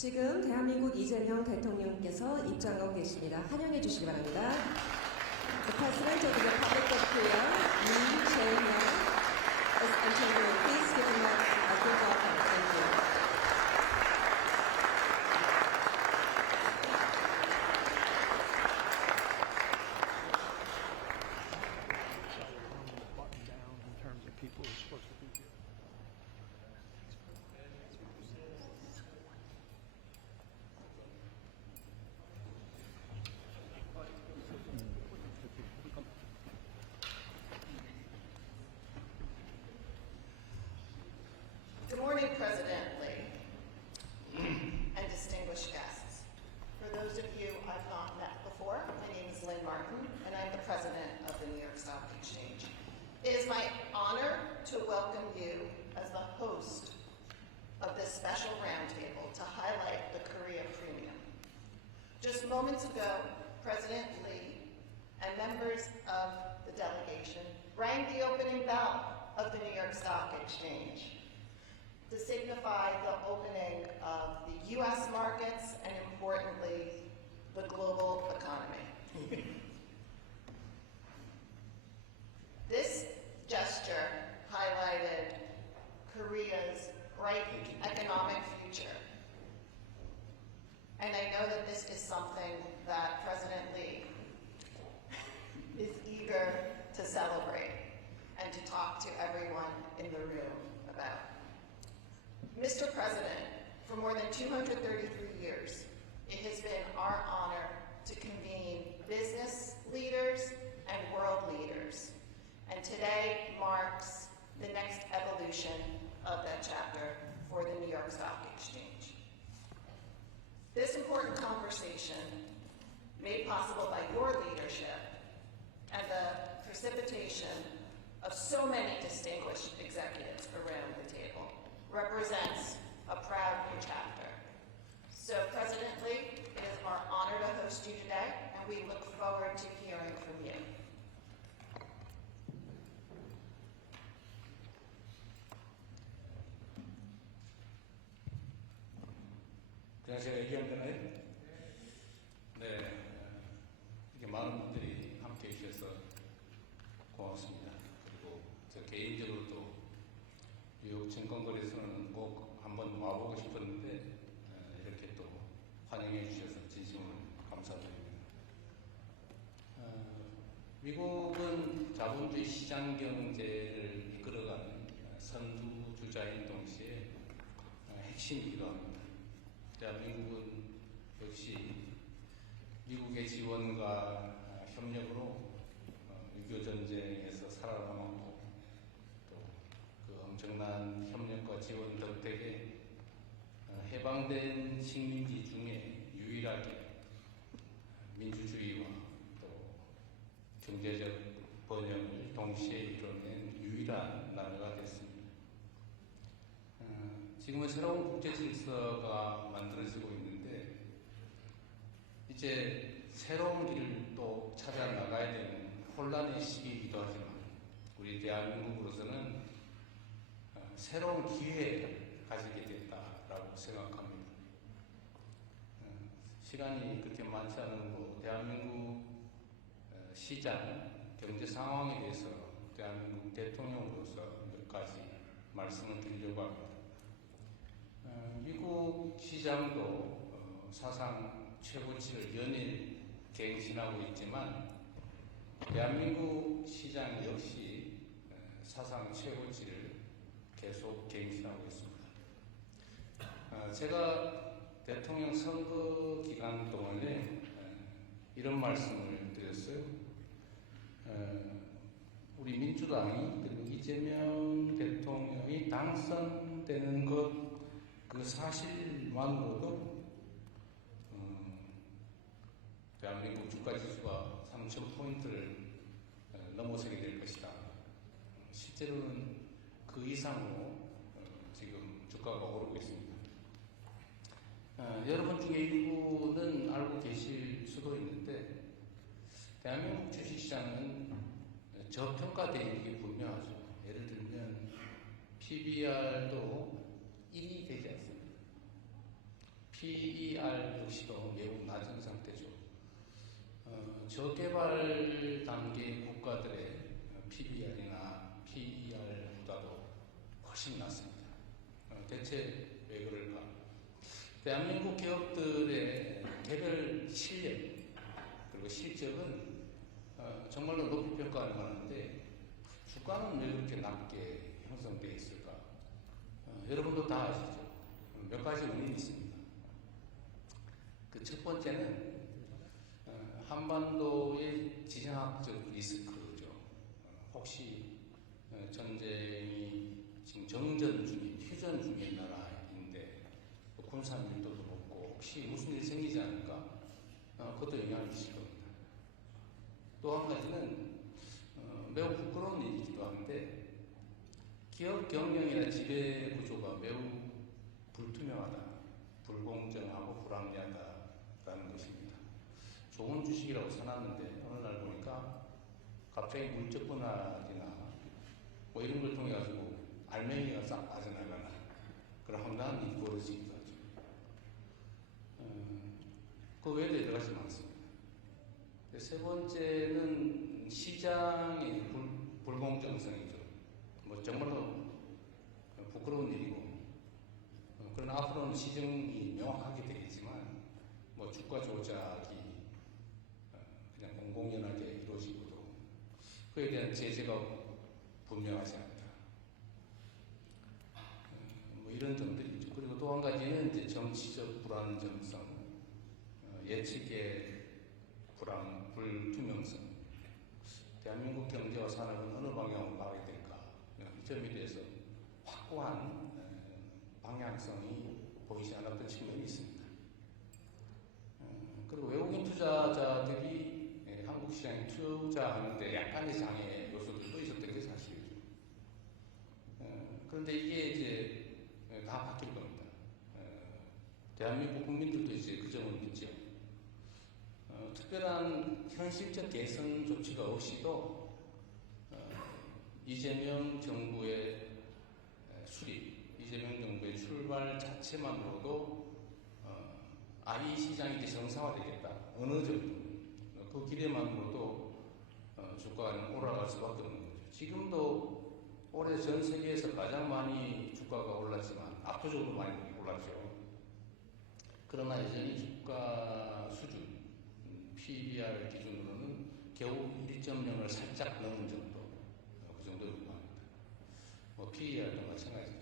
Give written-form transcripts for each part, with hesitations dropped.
지금 대한민국 이재명 대통령께서 입장하고 계십니다. 환영해 주시기 바랍니다. The President of the Republic of Korea, Lee Jae-myung, is entering the room. Please give him a good welcome. Thank you. Button down in terms of people who are supposed to be here. Good morning, President Lee, and distinguished guests. For those of you I've not met before, my name is Lynn Martin, and I'm the president of the New York Stock Exchange. It is my honor to welcome you as the host of this special roundtable to highlight the Korea Premium. Just moments ago, President Lee and members of the delegation rang the opening bell of the New York Stock Exchange to signify the opening of the U.S. markets and, importantly, the global economy. This gesture highlighted Korea's bright economic future. And I know that this is something that President Lee is eager to celebrate and to talk to everyone in the room about. Mr. President, for more than 233 years, it has been our honor to convene business leaders and world leaders. And today marks the next evolution of that chapter for the New York Stock Exchange. This important conversation, made possible by your leadership and the precipitation of so many distinguished executives around the table, represents a proud new chapter. So, President Lee, it is our honor to host you today, and we look forward to hearing from you. 그냥 제가 얘기하면 되나요? 네, 이렇게 많은 분들이 함께 해주셔서 고맙습니다. 그리고 저 개인적으로도 뉴욕 증권거래소는 꼭 한번 와보고 싶었는데 이렇게 또 환영해 주셔서 진심으로 감사드립니다. 미국은 자본주의 시장 경제를 이끌어가는 선두주자인 동시에 핵심이기도 합니다. 대한민국은 역시 미국의 지원과 협력으로 6.25 전쟁에서 살아남았고 또 그 엄청난 협력과 지원 덕택에 해방된 식민지 중에 유일하게 민주주의와 또 경제적 번영을 동시에 이뤄낸 유일한 나라가 됐습니다. 지금은 새로운 국제 질서가 만들어지고 있는데 이제 새로운 길을 또 찾아 나가야 되는 혼란의 시기이기도 하지만 우리 대한민국으로서는 새로운 기회를 가지게 됐다라고 생각합니다. 시간이 그렇게 많지 않은 대한민국 시장 경제 상황에 대해서 대한민국 대통령으로서 몇 가지 말씀을 드리려고 합니다. 미국 시장도 사상 최고치를 연일 갱신하고 있지만 대한민국 시장 역시 사상 최고치를 계속 갱신하고 있습니다. 제가 대통령 선거 기간 동안에 이런 말씀을 드렸어요. 우리 민주당이 그리고 이재명 대통령이 당선되는 것 그 사실만으로도 대한민국 주가지수가 3,000포인트를 넘어서게 될 것이다. 실제로는 그 이상으로 지금 주가가 오르고 있습니다. 여러분 중에 일부는 알고 계실 수도 있는데 대한민국 주식시장은 저평가되는 게 분명하죠. 예를 들면 PBR도 1이 되지 않습니다. PER 역시도 매우 낮은 상태죠. 저개발 단계 국가들의 PBR이나 PER보다도 훨씬 낮습니다. 대체 왜 그럴까? 대한민국 기업들의 개별 실력 그리고 실적은 정말로 높이 평가할 만한데 주가는 왜 그렇게 낮게 형성되어 있을까? 여러분도 다 아시죠? 몇 가지 원인이 있습니다. 그 첫 번째는 한반도의 지정학적 리스크죠. 혹시 전쟁이 지금 정전 중인, 휴전 중인 나라인데 군사 밀도도 높고 혹시 무슨 일이 생기지 않을까? 그것도 영향을 미칠 겁니다. 또 한 가지는 매우 부끄러운 일이기도 한데 기업 경영이나 지배 구조가 매우 불투명하다, 불공정하고 불합리하다라는 것입니다. 좋은 주식이라고 사놨는데 어느 날 보니까 갑자기 물적 분할이나 뭐 이런 걸 통해 가지고 알맹이가 싹 빠져나가는 그런 황당한 일이 벌어지기도 하죠. 그 외에도 여러 가지 많습니다. 세 번째는 시장의 불공정성이죠. 뭐 정말로 부끄러운 일이고, 그러나 앞으로는 시정이 명확하게 되겠지만, 뭐 주가 조작이 그냥 공공연하게 이루어지고도 그에 대한 제재가 분명하지 않다. 뭐 이런 점들이 있죠. 그리고 또 한 가지는 이제 정치적 불안정성, 예측의 불투명성. 대한민국 경제와 산업은 어느 방향으로 가게 될까? 이 점에 대해서 확고한 방향성이 보이지 않았던 측면이 있습니다. 그리고 외국인 투자자들이 한국 시장에 투자하는데 약간의 장애 요소들도 있었던 게 사실이죠. 그런데 이게 이제 다 바뀔 겁니다. 대한민국 국민들도 이제 그 점을 믿죠. 특별한 현실적 개선 조치가 없이도 이재명 정부의 수립, 이재명 정부의 출발 자체만으로도 이 시장이 이제 정상화되겠다. 어느 정도. 그 기대만으로도 주가는 올라갈 수밖에 없는 거죠. 지금도 올해 전 세계에서 가장 많이 주가가 올랐지만 압도적으로 많이 올랐죠. 그러나 여전히 주가 수준, PBR 기준으로는 겨우 1.0을 살짝 넘은 정도, 그 정도에 불과합니다. 뭐 PER도 마찬가지죠.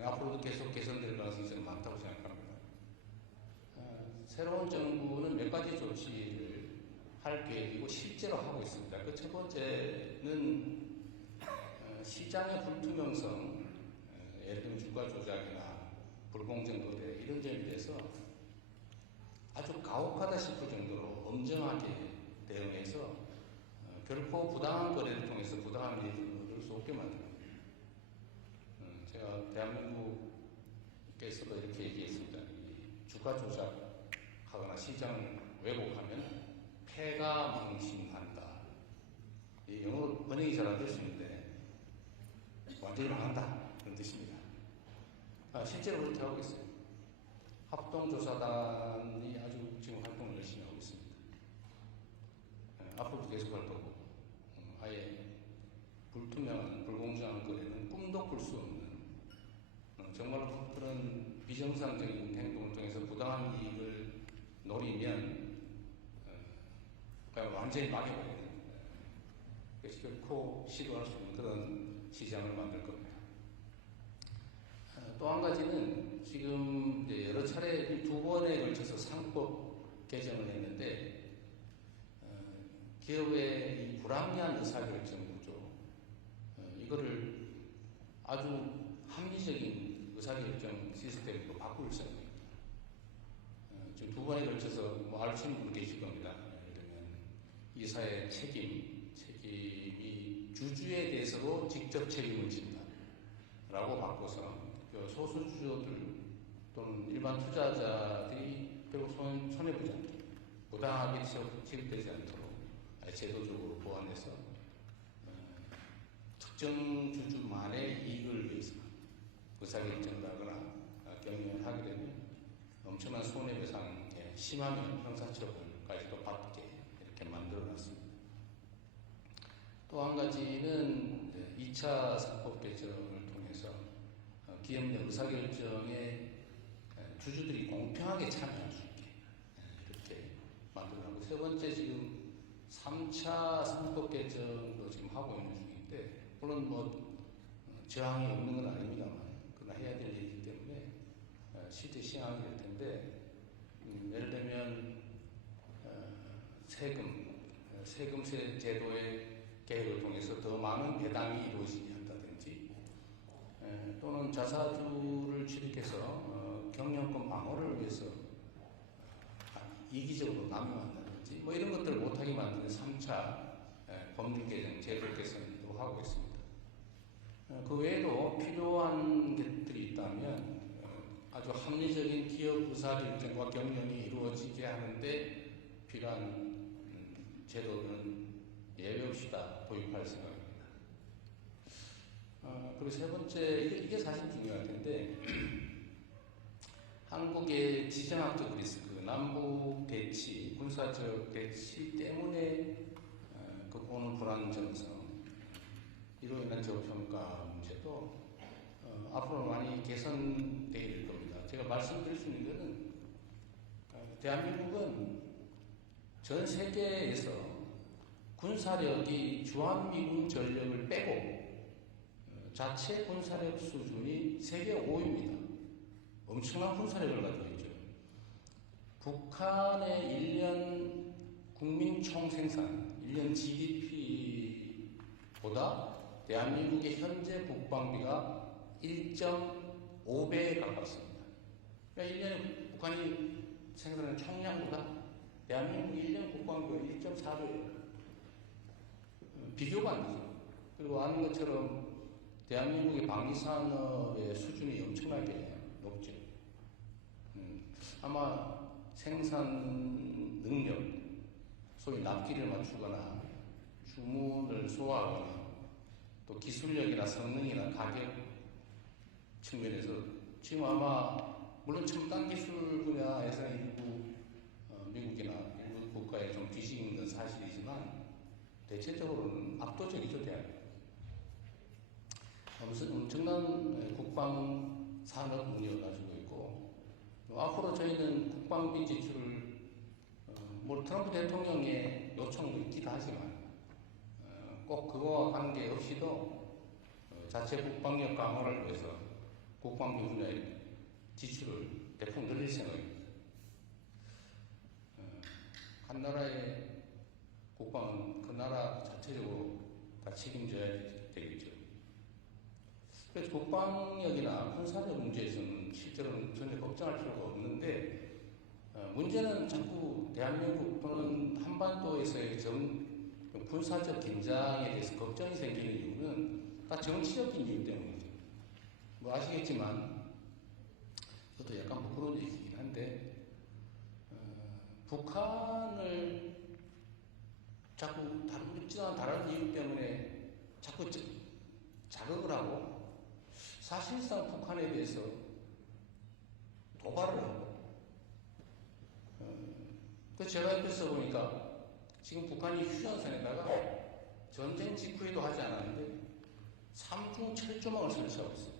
앞으로도 계속 개선될 가능성이 저는 많다고 생각합니다. 새로운 정부는 몇 가지 조치를 할 계획이고 실제로 하고 있습니다. 그 첫 번째는 시장의 불투명성, 예를 들면 주가 조작이나 불공정 거래 이런 점에 대해서 아주 가혹하다 싶을 정도로 엄정하게 대응해서 결코 부당한 거래를 통해서 부당한 이익을 얻을 수 없게 만듭니다. 제가 대한민국에서도 이렇게 얘기했습니다. 주가 조작하거나 시장을 왜곡하면 패가 망신한다. 영어로 번역이 잘 안 될 수 있는데 완전히 망한다 그런 뜻입니다. 실제로 그렇게 하고 있어요. 합동조사단이 아주 지금 활동을 열심히 하고 있습니다. 앞으로도 계속 할 거고, 아예 불투명한, 불공정한 거래는 꿈도 꿀 수 없는, 정말로 그런 비정상적인 행동을 통해서 부당한 이익을 노리면, 완전히 막혀버리는, 그래서 결코 시도할 수 없는 그런 시장을 만들 겁니다. 또 한 가지는 지금 이제 여러 차례 두 번에 걸쳐서 상법 개정을 했는데 기업의 이 불합리한 의사결정 구조 이거를 아주 합리적인 의사결정 시스템으로 바꿀 생각입니다. 지금 두 번에 걸쳐서 뭐 아시는 분 계실 겁니다. 예를 들면 이사의 책임이 주주에 대해서도 직접 책임을 진다라고 바꿔서 소수주주들 또는 일반 투자자들이 결국 손해보지 않도록 부당하게 취급되지 않도록 제도적으로 보완해서 특정 주주만의 이익을 위해서 의사결정을 하거나 경영을 하게 되면 엄청난 손해배상에 심하면 형사처벌까지도 받게 이렇게 만들어놨습니다. 또 한 가지는 2차 사법 개정을 통해서 기업 내 의사결정에 주주들이 공평하게 참여할 수 있게 이렇게 만들어놨고, 세 번째 지금 3차 사법 개정도 지금 하고 있는 중인데, 물론 뭐 저항이 없는 건 아닙니다만 그러나 해야 될 일이기 때문에 실제 시행하게 될 텐데, 예를 들면 세금세 제도의 개혁을 통해서 더 많은 배당이 이루어지게 한다든지, 또는 자사주를 출입해서 경영권 방어를 위해서 이기적으로 남용한다든지 뭐 이런 것들을 못하게 만드는 3차 법률 개정, 제도 개선도 하고 있습니다. 그 외에도 필요한 것들이 있다면 아주 합리적인 기업 의사결정과 경영이 이루어지게 하는데 필요한 제도는 예외 없이 다 도입할 생각입니다. 그리고 세 번째, 이게 사실 중요할 텐데, 한국의 지정학적 리스크, 남북 대치, 군사적 대치 때문에 그 오는 불안정성, 이로 인한 저평가 문제도 앞으로 많이 개선될 겁니다. 제가 말씀드릴 수 있는 것은 대한민국은 전 세계에서 군사력이 주한미군 전력을 빼고 자체 군사력 수준이 세계 5위입니다. 엄청난 군사력을 가지고 있죠. 북한의 1년 국민 총생산, 1년 GDP보다 대한민국의 현재 국방비가 1.5배에 가깝습니다. 그러니까 1년에 북한이 생산하는 총량보다 대한민국 1년 국방비가 1.4배예요. 비교가 안 되죠. 그리고 아는 것처럼 대한민국의 방위산업의 수준이 엄청나게 높죠. 아마 생산 능력, 소위 납기를 맞추거나 주문을 소화하거나 또 기술력이나 성능이나 가격 측면에서 지금 아마 물론 첨단 기술 분야에서 일부 미국이나 일부 국가에 좀 뒤지는 건 사실이지만 대체적으로는 압도적이죠. 대한민국. 엄청난 국방 산업 능력을 가지고 있고, 앞으로 저희는 국방비 지출을 뭐 트럼프 대통령의 요청도 있기도 하지만 꼭 그거와 관계없이도 자체 국방력 강화를 위해서 국방비 분야의 지출을 대폭 늘릴 생각입니다. 한 나라의 국방은 그 나라 자체적으로 다 책임져야 되겠죠. 그래서 국방력이나 군사력 문제에서는 실제로는 전혀 걱정할 필요가 없는데, 문제는 자꾸 대한민국 또는 한반도에서의 군사적 긴장에 대해서 걱정이 생기는 이유는 다 정치적인 이유 때문이죠. 뭐 아시겠지만, 저도 약간 부끄러운 얘기긴 한데, 북한을 자꾸 다른 이유 때문에 자꾸 자극을 하고, 사실상 북한에 대해서 도발을 하고, 그래서 제가 옆에서 보니까 지금 북한이 휴전선에다가 전쟁 직후에도 하지 않았는데 3중 철조망을 설치하고 있어요.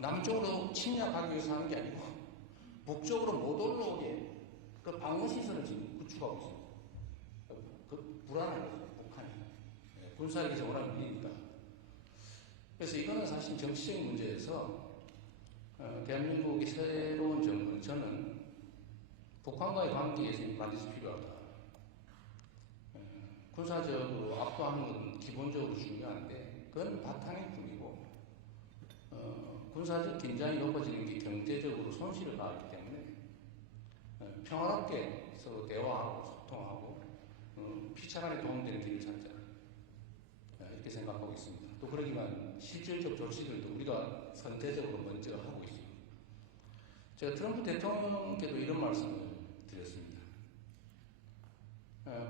남쪽으로 침략하기 위해서 하는 게 아니고 북쪽으로 못 올라오게 그 방어시설을 지금 구축하고 있어요. 그 불안한 거죠, 북한이. 군사력이 워낙 밀리니까. 그래서 이거는 사실 정치적인 문제에서 대한민국의 새로운 정부는 저는 북한과의 관계에서 반드시 필요하다. 군사적으로 압도하는 것은 기본적으로 중요한데 그건 바탕일 뿐이고, 군사적 긴장이 높아지는 게 경제적으로 손실을 가하기 때문에 평화롭게 서로 대화하고 소통하고 피차간에 도움되는 길을 찾자, 이렇게 생각하고 있습니다. 또 그러기만 실질적 조치들도 우리가 선제적으로 먼저 하고 있습니다. 제가 트럼프 대통령께도 이런 말씀을 드렸습니다.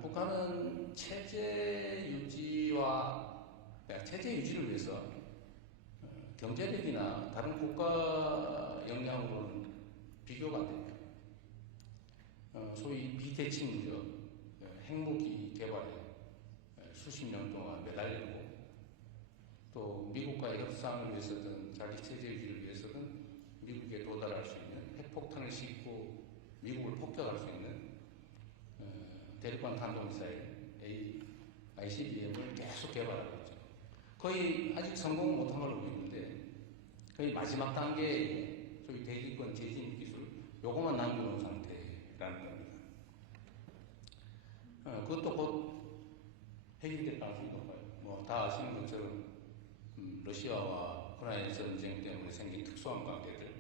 북한은 체제 유지를 위해서 경제력이나 다른 국가 역량으로는 비교가 안 됩니다. 소위 비대칭적 핵무기 개발에 수십 년 동안 매달리고 또 미국과의 협상을 위해서든 자기 체제 유지를 위해서든 미국에 도달할 수 있는 핵폭탄을 싣고 미국을 폭격할 수 있는 대륙간 탄도미사일 ICBM을 계속 개발하고 있죠. 거의 아직 성공 못한 걸로 보이는데 거의 마지막 단계에 소위 대기권 재진 기술 요거만 남겨놓은 상태라는 겁니다. 그것도 곧 해결될 가능성이 높아요. 뭐 다 아시는 것처럼 러시아와 우크라이나 전쟁 때문에 생긴 특수한 관계들,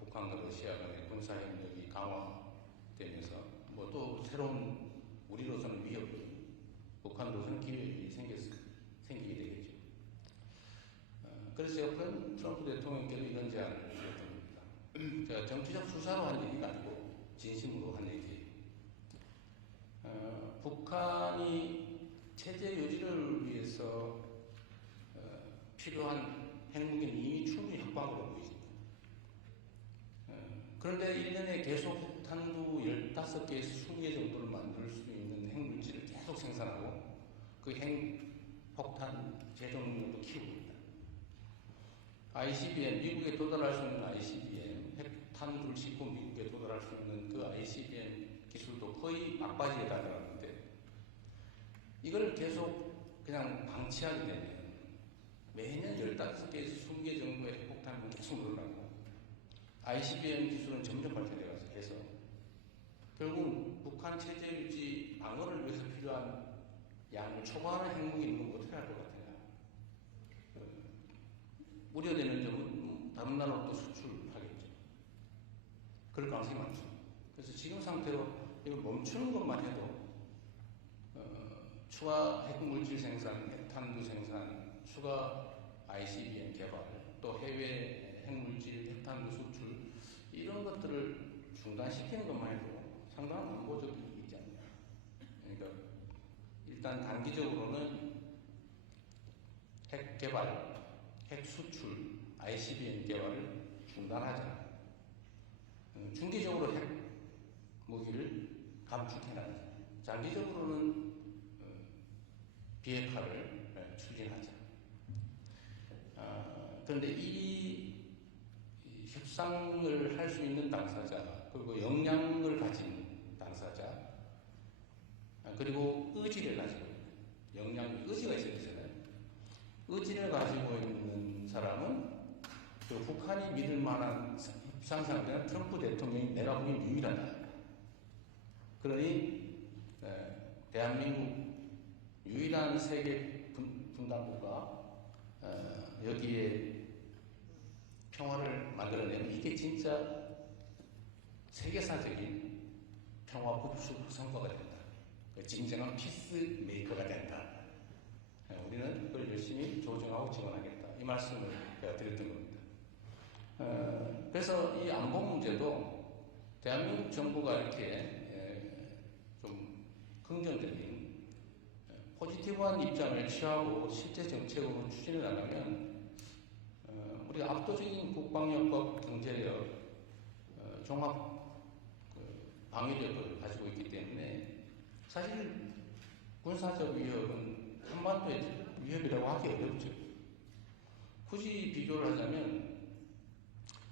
북한과 러시아 간의 군사 협력이 강화되면서 뭐 또 새로운 우리로서는 위협이, 북한으로서는 기회가 생기게 되겠죠. 그래서 옆은 트럼프 대통령께도 이런 제안을 주셨던 겁니다. 정치적 수사로 한 얘기가 아니고 진심으로 한 얘기예요. 북한이 체제 유지를 위해서 필요한 핵무기는 이미 충분히 확보한 걸로 보이죠. 그런데 1년에 계속 핵탄두 15개, 20개 정도를 만들 수 있는 핵물질을 계속 생산하고 그 핵폭탄 제조 능력도 키우고 있다. ICBM, 미국에 도달할 수 있는 ICBM, 핵탄두를 싣고 미국에 도달할 수 있는 그 ICBM 기술도 거의 막바지에 달해왔는데 이걸 계속 그냥 방치하게 되면 매년 15개, 20개 정도의 핵폭탄은 계속 늘어나고 ICBM 기술은 점점 발전해가서 해서 결국 북한 체제 유지 방어를 위해서 필요한 양을 초과하는 핵무기 있는 건 어떻게 할 것 같아요? 우려되는 점은 다른 나라로 또 수출하겠죠. 그럴 가능성이 많죠. 그래서 지금 상태로 이걸 멈추는 것만 해도 추가 핵물질 생산, 핵탄두 생산, 추가 ICBM 개발, 또 해외 핵물질, 핵탄두 수출 이런 것들을 중단시키는 것만 해도 상당한 안보적 이익이 있지 않냐. 그러니까 일단 단기적으로는 핵 개발, 핵 수출, ICBM 개발을 중단하자. 중기적으로 핵 무기를 감축해나가자. 장기적으로는 비핵화를 추진하자. 그런데 이 협상을 할 수 있는 당사자, 그리고 역량을 가진 당사자, 그리고 의지를 가지고 있는, 의지가 있어야 되잖아요. 의지를 가지고 있는 사람은 그 북한이 믿을 만한 협상 상대는 트럼프 대통령이 내가 보기엔 유일하다. 그러니 대한민국 유일한 세계 분단국가 여기에 평화를 만들어내면 이게 진짜 세계사적인 평화 구축 성과가 된다. 진정한 피스 메이커가 된다. 우리는 그걸 열심히 조정하고 지원하겠다. 이 말씀을 제가 드렸던 겁니다. 그래서 이 안보 문제도 대한민국 정부가 이렇게 좀 긍정적인 포지티브한 입장을 취하고 실제 정책으로 추진해 나가면 우리가 압도적인 국방력과 경제력, 종합 방위력을 가지고 있기 때문에 사실 군사적 위협은 한반도의 위협이라고 하기 어렵죠. 굳이 비교를 하자면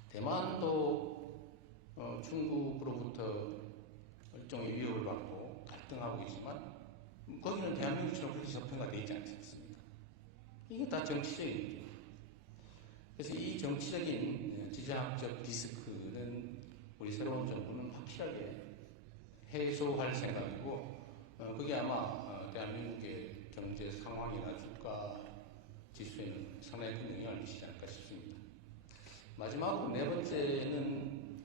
대만도 중국으로부터 일종의 위협을 받고 갈등하고 있지만 거기는 대한민국처럼 그렇게 접근가 되어 있지 않습니까? 이게 다 정치적인 문제예요. 그래서 이 정치적인 지정학적 리스크는 우리 새로운 정부는 확실하게 해소할 생각이고 그게 아마 대한민국의 경제 상황이나 주가 지수에는 상당히 큰 영향을 미치지 않을까 싶습니다. 마지막으로 네 번째는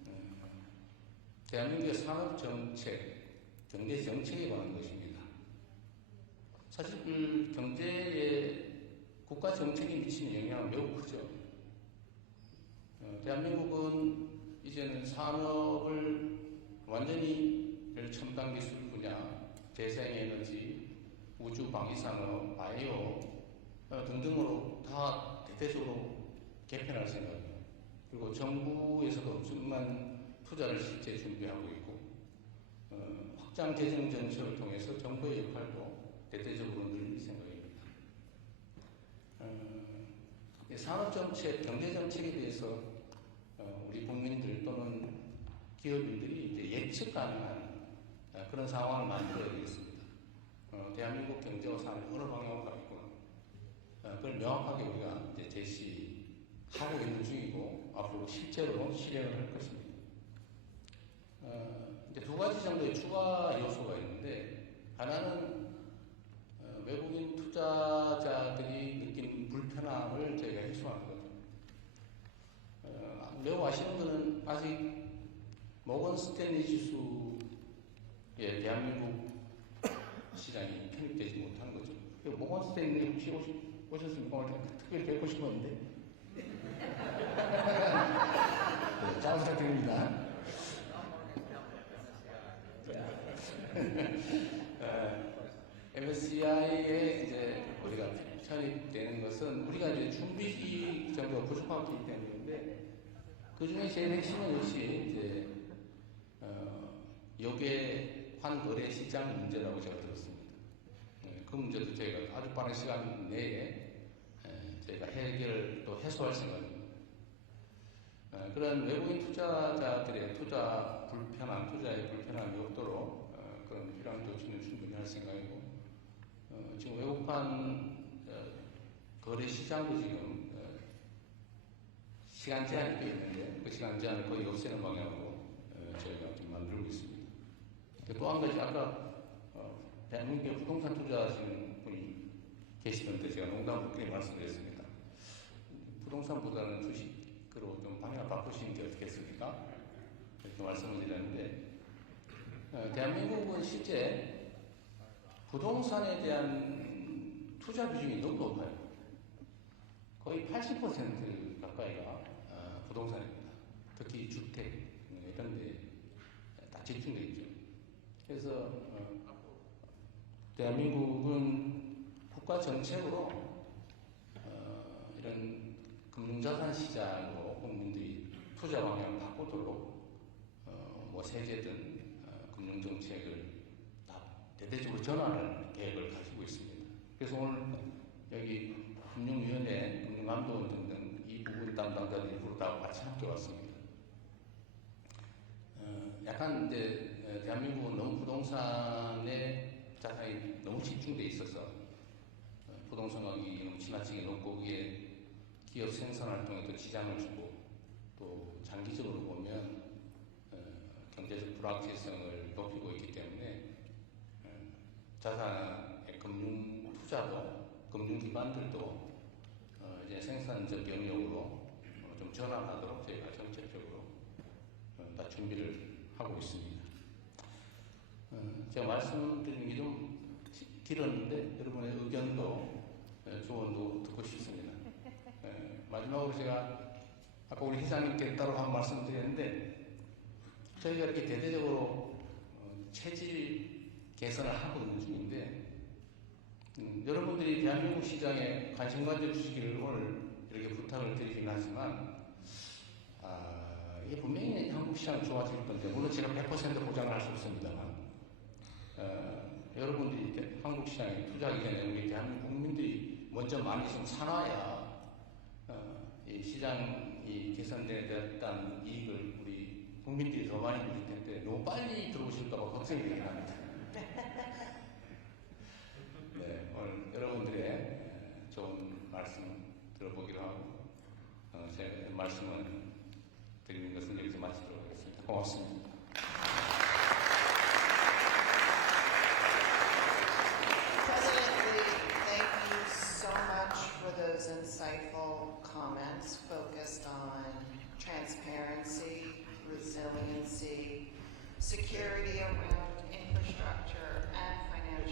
대한민국의 산업정책, 경제정책에 관한 것입니다. 사실 그 경제에 국가정책이 미치는 영향은 매우 크죠. 대한민국은 이제는 산업을 완전히 첨단 기술 분야, 재생에너지, 우주 방위산업, 바이오 등등으로 다 대대적으로 개편할 생각이에요. 그리고 정부에서도 엄청난 투자를 실제 준비하고 있고 확장 재정 정책을 통해서 정부의 역할도 대대적으로 늘릴 생각입니다. 산업정책, 경제정책에 대해서 우리 국민들 또는 기업인들이 이제 예측 가능한 그런 상황을 만들어야 되겠습니다. 대한민국 경제와 산업이 어느 방향으로 가겠구나. 그걸 명확하게 우리가 이제 제시하고 있는 중이고 앞으로 실제로 실행을 할 것입니다. 이제 두 가지 정도의 추가 요소가 있는데 하나는 외국인 투자자들이 느낀 불편함을 저희가 해소하는 거죠. 매우 아쉬운 것은 아직 모건 스탠리 지수에 대한민국 시장이 편입되지 못한 거죠. 모건 스탠리 혹시 오셨습니까? 오늘 특별히 뵙고 싶었는데. 잘 부탁드립니다. MSCI에 이제 우리가 편입되는 것은 우리가 이제 준비 정도가 부족하기 때문인데 그 중에 제일 핵심은 역시 이제 역의 환거래 시장 문제라고 제가 들었습니다. 그 문제도 저희가 아주 빠른 시간 내에 저희가 해결 또 해소할 생각입니다. 그런 외국인 투자자들의 투자의 불편함이 없도록 그런 필요한 조치는 충분히 할 생각이고 지금 외국판 거래 시장도 지금 시간 제한이 되어 있는데 그 시간 제한을 거의 없애는 방향으로 저희가 지금 만들고 있습니다. 또 한 가지 아까 대한민국에 부동산 투자하시는 분이 계시는데 제가 농담스럽게 말씀드렸습니다. 부동산보다는 주식으로 좀 방향을 바꾸시는 게 어떻겠습니까? 이렇게 말씀을 드렸는데 대한민국은 실제 부동산에 대한 투자 비중이 너무 높아요. 거의 80% 가까이가 부동산입니다. 특히 주택 이런 데 다 집중되어 있죠. 그래서 대한민국은 국가 정책으로 이런 금융자산 시장으로 국민들이 투자 방향을 바꾸도록 뭐 세제든 금융정책을 다 대대적으로 전환할 계획을 가지고 있습니다. 그래서 오늘 여기 금융위원회, 금융감독원 등등 이 부분 담당자들이 일부러 다 같이 함께 왔습니다. 약간 이제 대한민국은 너무 부동산에 자산이 너무 집중돼 있어서 부동산 가격이 너무 지나치게 높고 그게 기업 생산 활동에도 지장을 주고 또 장기적으로 보면 경제적 불확실성을 높이고 있기 때문에 자산의 금융 투자도 금융 기관들도 이제 생산적 영역으로 좀 전환하도록 저희가 정책적으로 다 준비를 하고 있습니다. 제가 말씀드리는 게 좀 길었는데 여러분의 의견도 조언도 듣고 싶습니다. 마지막으로 제가 아까 우리 회장님께 따로 한 말씀 드렸는데 저희가 이렇게 대대적으로 체질 개선을 하고 있는 중인데 여러분들이 대한민국 시장에 관심 가져주시기를 오늘 이렇게 부탁을 드리긴 하지만 이게 분명히 한국 시장이 좋아질 건데 물론 제가 100% 보장을 할 수 없습니다만 여러분들이 이제 한국 시장에 투자하기 전에 우리 대한민국 국민들이 먼저 많이 좀 사놔야 이 시장이 개선되었다는 이익을 우리 국민들이 더 많이 누릴 텐데 너무 빨리 들어오실까봐 걱정이 되긴 합니다. 네, 오늘 여러분들의 좋은 말씀 들어보기로 하고 제 말씀을 드리는 것은 여기서 마치도록 하겠습니다. 고맙습니다. President Lee, thank you so much for those insightful comments focused on transparency, resiliency, security around infrastructure, and financial